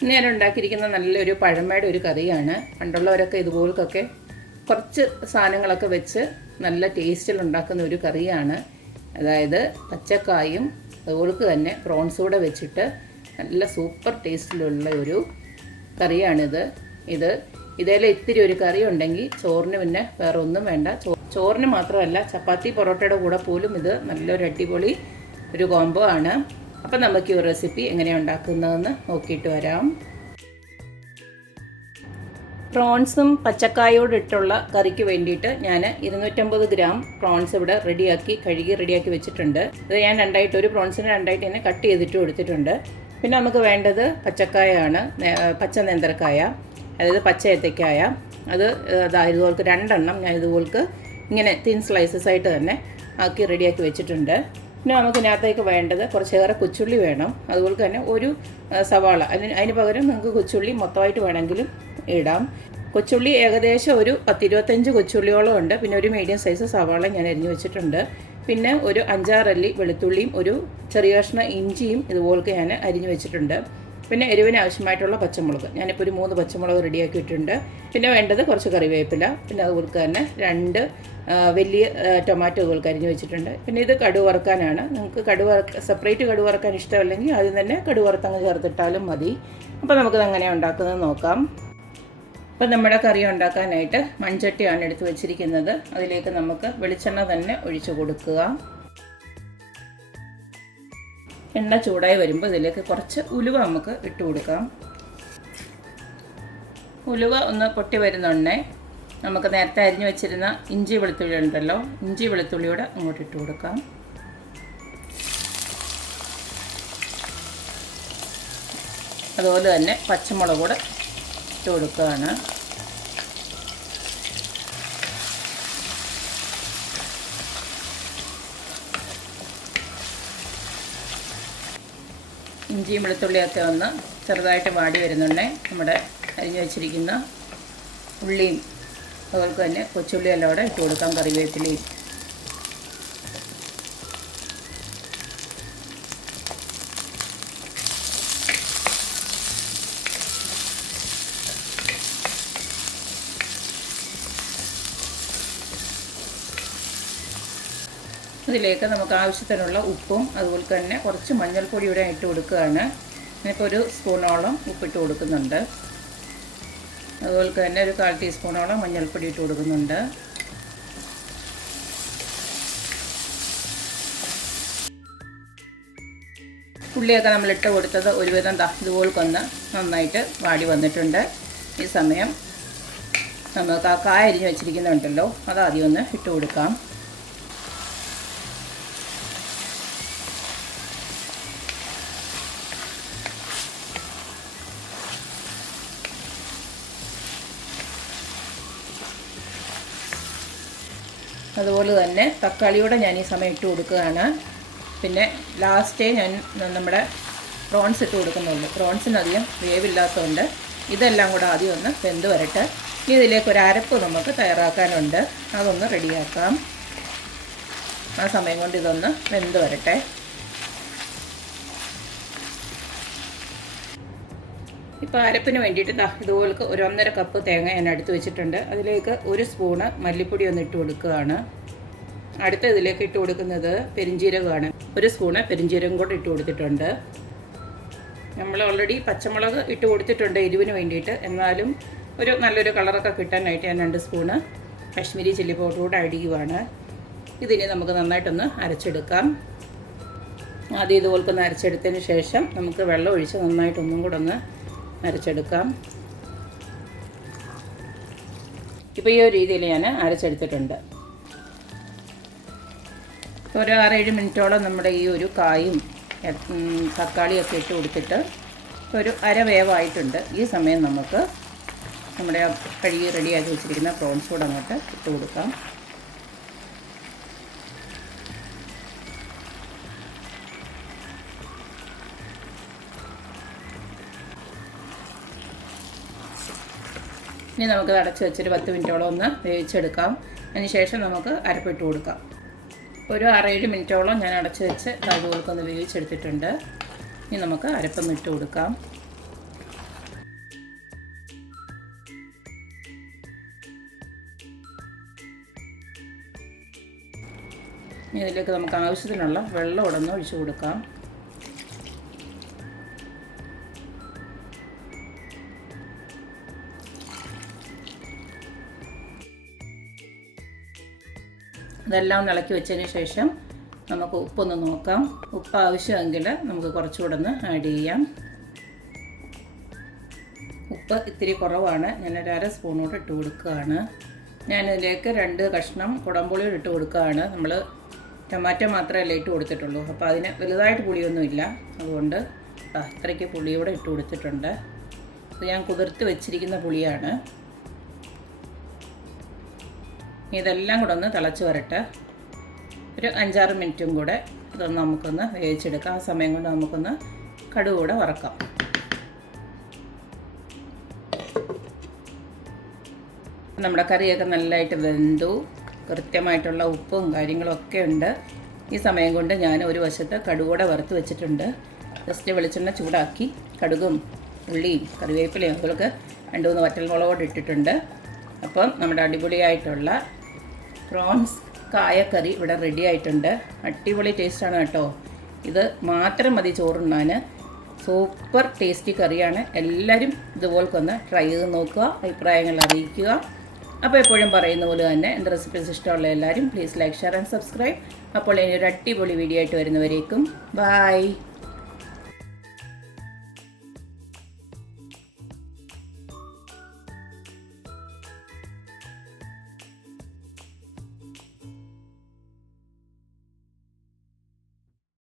ഇന്ന് ഞാൻ ഉണ്ടാക്കിയിരിക്കുന്ന നല്ലൊരു പഴമയുടെ ഒരു കറിയാണ്. പണ്ടുള്ളവരൊക്കെ ഇതുപോലൊക്കെ കുറച്ച് സാധനങ്ങളൊക്കെ വെച്ച് നല്ല ടേസ്റ്റിൽ ഉണ്ടാക്കുന്ന ഒരു കറിയാണ്. അതായത് പച്ചക്കായും അതുപോലെ തന്നെ പ്രോൺസ് കൂടെ വെച്ചിട്ട് നല്ല സൂപ്പർ ടേസ്റ്റിലുള്ള ഒരു കറിയാണിത്. ഇതേലെ ഇത്തിരി ഒരു കറി ഉണ്ടെങ്കിൽ ചോറിന് പിന്നെ വേറെ ഒന്നും വേണ്ട. ചോറിന് മാത്രമല്ല, ചപ്പാത്തി പൊറോട്ടയുടെ കൂടെ പോലും ഇത് നല്ലൊരു അടിപൊളി ഒരു കോംബോ ആണ്. അപ്പം നമുക്ക് ഈ റെസിപ്പി എങ്ങനെയാണ് ഉണ്ടാക്കുന്നതെന്ന് നോക്കിയിട്ട് വരാം. പ്രോൺസും പച്ചക്കായോട് ഇട്ടുള്ള കറിക്ക് വേണ്ടിയിട്ട് ഞാൻ 250 ഗ്രാം പ്രോൺസ് ഇവിടെ കഴുകി റെഡിയാക്കി വെച്ചിട്ടുണ്ട്. ഇത് ഞാൻ ഒരു പ്രോൺസിന് രണ്ടായിട്ട് തന്നെ കട്ട് ചെയ്തിട്ട് കൊടുത്തിട്ടുണ്ട്. പിന്നെ നമുക്ക് വേണ്ടത് പച്ചക്കായാണ്, പച്ച നേന്ത്രക്കായ, അതായത് പച്ച ഏത്തക്കായ. അത് ഇതുപോൾക്ക് 2 എണ്ണം ഞാൻ ഇതുപോൾക്ക് ഇങ്ങനെ തിൻ സ്ലൈസസ് ആയിട്ട് തന്നെ ആക്കി റെഡിയാക്കി വെച്ചിട്ടുണ്ട്. പിന്നെ നമുക്ക് ഇതിനകത്തേക്ക് വേണ്ടത് കുറച്ചേറെ കൊച്ചുള്ളി വേണം. അതുപോലെ തന്നെ ഒരു സവാള, അതിന് പകരം നിങ്ങൾക്ക് കൊച്ചുള്ളി മൊത്തമായിട്ട് വേണമെങ്കിലും ഇടാം. കൊച്ചുള്ളി ഏകദേശം ഒരു 10-25 കൊച്ചുള്ളിയോളം ഉണ്ട്. പിന്നെ ഒരു മീഡിയം സൈസ് സവാള ഞാൻ അരിഞ്ഞു വെച്ചിട്ടുണ്ട്. പിന്നെ ഒരു 5-6 അല്ലി വെളുത്തുള്ളിയും ഒരു ചെറിയ കഷ്ണം ഇഞ്ചിയും ഇതുപോലെ ഞാൻ അരിഞ്ഞു വെച്ചിട്ടുണ്ട്. പിന്നെ എരിവിന് ആവശ്യമായിട്ടുള്ള പച്ചമുളക് ഞാനിപ്പോൾ ഒരു 3 പച്ചമുളക് റെഡിയാക്കിയിട്ടുണ്ട്. പിന്നെ വേണ്ടത് കുറച്ച് കറിവേപ്പില, പിന്നെ അതുപോലെ തന്നെ 2 വലിയ ടൊമാറ്റോ അതുപോലെ അരിഞ്ഞ് വെച്ചിട്ടുണ്ട്. പിന്നെ ഇത് കടുക് വറുക്കാനാണ്. നിങ്ങൾക്ക് സെപ്പറേറ്റ് കടുക് വറുക്കാൻ ഇഷ്ടമല്ലെങ്കിൽ ആദ്യം തന്നെ കടുക് വറുത്തങ്ങ് ചേർത്തിട്ടാലും മതി. അപ്പോൾ നമുക്കത് എങ്ങനെയാണ് ഉണ്ടാക്കുന്നത് നോക്കാം. അപ്പോൾ നമ്മുടെ കറി ഉണ്ടാക്കാനായിട്ട് മൺചട്ടിയാണ് എടുത്ത് വെച്ചിരിക്കുന്നത്. അതിലേക്ക് നമുക്ക് വെളിച്ചെണ്ണ തന്നെ ഒഴിച്ചു കൊടുക്കുക. എണ്ണ ചൂടായി വരുമ്പോൾ ഇതിലേക്ക് കുറച്ച് ഉലുവ നമുക്ക് ഇട്ട് കൊടുക്കാം. ഉലുവ ഒന്ന് പൊട്ടി വരുന്നുണ്ടേ നമുക്ക് നേരത്തെ അരിഞ്ഞു വെച്ചിരുന്ന ഇഞ്ചി വെളുത്തുള്ളി ഉണ്ടല്ലോ, ഇഞ്ചി വെളുത്തുള്ളിയോടെ അങ്ങോട്ട് ഇട്ട് കൊടുക്കാം. അതുപോലെ തന്നെ പച്ചമുളക് കൂടെ ഇട്ട് കൊടുക്കുകയാണ്. ഇഞ്ചിയും വെളുത്തുള്ളിയൊക്കെ ഒന്ന് ചെറുതായിട്ട് വാടി വരുന്നുണ്ടേ നമ്മുടെ അരിഞ്ഞു വെച്ചിരിക്കുന്ന ഉള്ളിയും അതുപോലെ തന്നെ കൊച്ചുള്ളി എല്ലാം കൂടെ ഇട്ട് കൊടുക്കാം. കറിവേപ്പിലയും ഇതിലേക്ക് നമുക്ക് ആവശ്യത്തിനുള്ള ഉപ്പും അതുപോലെ തന്നെ കുറച്ച് മഞ്ഞൾപ്പൊടി ഇവിടെ ഇട്ട് കൊടുക്കുകയാണ്. ഞാനിപ്പോൾ ഒരു സ്പൂണോളം ഉപ്പിട്ട് കൊടുക്കുന്നുണ്ട്. അതുപോലെ തന്നെ ഒരു 1/4 ടീസ്പൂണോളം മഞ്ഞൾപ്പൊടി ഇട്ട് കൊടുക്കുന്നുണ്ട്. ഉള്ളിയൊക്കെ നമ്മളിട്ട് കൊടുത്തത് ഒരുവിധം ഇതുപോൽക്കൊന്ന് നന്നായിട്ട് വാടി വന്നിട്ടുണ്ട്. ഈ സമയം നമുക്ക് ആ കായ അരിഞ്ഞ് വെച്ചിരിക്കുന്നുണ്ടല്ലോ, അത് ആദ്യം ഒന്ന് ഇട്ട് കൊടുക്കാം. അതുപോലെ തന്നെ തക്കാളിയോടെ ഞാൻ ഈ സമയം ഇട്ട് കൊടുക്കുകയാണ്. പിന്നെ ലാസ്റ്റേ ഞാൻ നമ്മുടെ പ്രോൺസ് ഇട്ട് കൊടുക്കുന്നുള്ളൂ. പ്രോൺസിനധികം വേവില്ലാത്തതുകൊണ്ട് ഇതെല്ലാം കൂടെ ആദ്യം ഒന്ന് വെന്ത് വരട്ടെ. ഇതിലേക്ക് ഒരു അരപ്പ് നമുക്ക് തയ്യാറാക്കാനുണ്ട്, അതൊന്ന് റെഡിയാക്കാം. ആ സമയം കൊണ്ട് ഇതൊന്ന് വെന്ത് വരട്ടെ. ഇപ്പോൾ അരപ്പിന് വേണ്ടിയിട്ട് ഇതുപോലെ ഒരു 1.5 കപ്പ് തേങ്ങ ഞാൻ എടുത്ത് വെച്ചിട്ടുണ്ട്. അതിലേക്ക് 1 സ്പൂണ് മല്ലിപ്പൊടി ഒന്ന് ഇട്ട് കൊടുക്കുകയാണ്. അടുത്ത ഇതിലേക്ക് ഇട്ട് കൊടുക്കുന്നത് പെരിഞ്ജീരകമാണ്. 1 സ്പൂണ് പെരിഞ്ജീരകം കൂടെ ഇട്ട് കൊടുത്തിട്ടുണ്ട്. നമ്മൾ ഓൾറെഡി പച്ചമുളക് ഇട്ട് കൊടുത്തിട്ടുണ്ട് എരിവിന് വേണ്ടിയിട്ട്. എന്നാലും ഒരു നല്ലൊരു കളറൊക്കെ കിട്ടാനായിട്ട് ഞാൻ 2 സ്പൂണ് കാശ്മീരി ചില്ലി പൗഡർ കൂടെ ആഡ് ചെയ്യുവാണ്. ഇതിനെ നമുക്ക് നന്നായിട്ടൊന്ന് അരച്ചെടുക്കാം. ആദ്യം ഇതുപോലെ ഒന്ന് അരച്ചെടുത്തതിന് ശേഷം നമുക്ക് വെള്ളം ഒഴിച്ച് നന്നായിട്ടൊന്നും കൂടെ ഒന്ന് അരച്ചെടുക്കാം. ഇപ്പോൾ ഈ ഒരു രീതിയിൽ ഞാൻ അരച്ചെടുത്തിട്ടുണ്ട്. ഒരു 6-7 മിനിറ്റോളം നമ്മുടെ ഈ ഒരു കായും തക്കാളിയൊക്കെ ഇട്ട് കൊടുത്തിട്ട് ഒരു അരവേവായിട്ടുണ്ട്. ഈ സമയം നമുക്ക് നമ്മുടെ കഴുകി റെഡിയാക്കി വെച്ചിരിക്കുന്ന പ്രോൺസ് കൂടെ അങ്ങോട്ട് ഇട്ട് കൊടുക്കാം. ഇനി നമുക്ക് അടച്ച് വെച്ചൊരു 10 മിനിറ്റോളം ഒന്ന് വേവിച്ചെടുക്കാം. അതിനുശേഷം നമുക്ക് അരപ്പിട്ട് കൊടുക്കാം. ഒരു 6-7 മിനിറ്റോളം ഞാൻ അടച്ച് വെച്ച് അതുപോലെ ഒന്ന് വേവിച്ചെടുത്തിട്ടുണ്ട്. ഇനി നമുക്ക് അരപ്പൊന്ന് ഇട്ട് കൊടുക്കാം. ഇതിലേക്ക് നമുക്ക് ആവശ്യത്തിനുള്ള വെള്ളം ഉടന്ന് ഒഴിച്ചു കൊടുക്കാം. ഇതെല്ലാം ഇളക്കി വെച്ചതിന് ശേഷം നമുക്ക് ഉപ്പൊന്ന് നോക്കാം. ഉപ്പ് ആവശ്യമെങ്കിൽ നമുക്ക് കുറച്ചുകൂടെ ഒന്ന് ആഡ് ചെയ്യാം. ഉപ്പ് ഇത്തിരി കുറവാണ്, ഞാനൊരു 1/2 സ്പൂണോട് ഇട്ട് കൊടുക്കുകയാണ്. ഞാനിതിലേക്ക് 2 കഷ്ണം കുടംപുളി ഇട്ട് കൊടുക്കുകയാണ്. നമ്മൾ ടൊമാറ്റോ മാത്രമേ ഇട്ട് കൊടുത്തിട്ടുള്ളൂ, അപ്പോൾ അതിന് വലുതായിട്ട് പുളിയൊന്നുമില്ല. അതുകൊണ്ട് അത്രയ്ക്ക് പുളിയൂടെ ഇട്ട് കൊടുത്തിട്ടുണ്ട്. ഇത് ഞാൻ കുതിർത്ത് വെച്ചിരിക്കുന്ന പുളിയാണ്. ഇതെല്ലാം കൂടെ ഒന്ന് തിളച്ച് വരട്ടെ. ഒരു 5-6 മിനിറ്റും കൂടെ ഇതൊന്ന് നമുക്കൊന്ന് വേവിച്ചെടുക്കാം. ആ സമയം കൊണ്ട് നമുക്കൊന്ന് കടുക് കൂടെ വറക്കാം. നമ്മുടെ കറിയൊക്കെ നല്ലതായിട്ട് വെന്തു, കൃത്യമായിട്ടുള്ള ഉപ്പും കാര്യങ്ങളൊക്കെ ഉണ്ട്. ഈ സമയം കൊണ്ട് ഞാൻ ഒരു വശത്ത് കടുക് കൂടെ വറുത്ത് വെച്ചിട്ടുണ്ട്. ജസ്റ്റ് വെളിച്ചെണ്ണ ചൂടാക്കി കടുകും ഉള്ളിയും കറിവേപ്പിലയും അതൊക്കെ 2-3 വറ്റൽമുളകോട് ഇട്ടിട്ടുണ്ട്. അപ്പം നമ്മുടെ അടിപൊളിയായിട്ടുള്ള പ്രോൺസ് കായക്കറി ഇവിടെ റെഡി ആയിട്ടുണ്ട്. അടിപൊളി ടേസ്റ്റാണ് കേട്ടോ. ഇത് മാത്രം മതി ചോറുണ്ണാൻ. സൂപ്പർ ടേസ്റ്റി കറിയാണ്. എല്ലാവരും ഇതുപോലൊന്ന് ട്രൈ ചെയ്ത് നോക്കുക, അഭിപ്രായങ്ങൾ അറിയിക്കുക. അപ്പോൾ എപ്പോഴും പറയുന്ന പോലെ തന്നെ എൻ്റെ റെസിപ്പീസ് ഇഷ്ടമുള്ള എല്ലാവരും please like, share and subscribe. അപ്പോൾ ഇനി ഒരു അടിപൊളി വീഡിയോ ആയിട്ട് വരുന്നവരേക്കും ബൈ.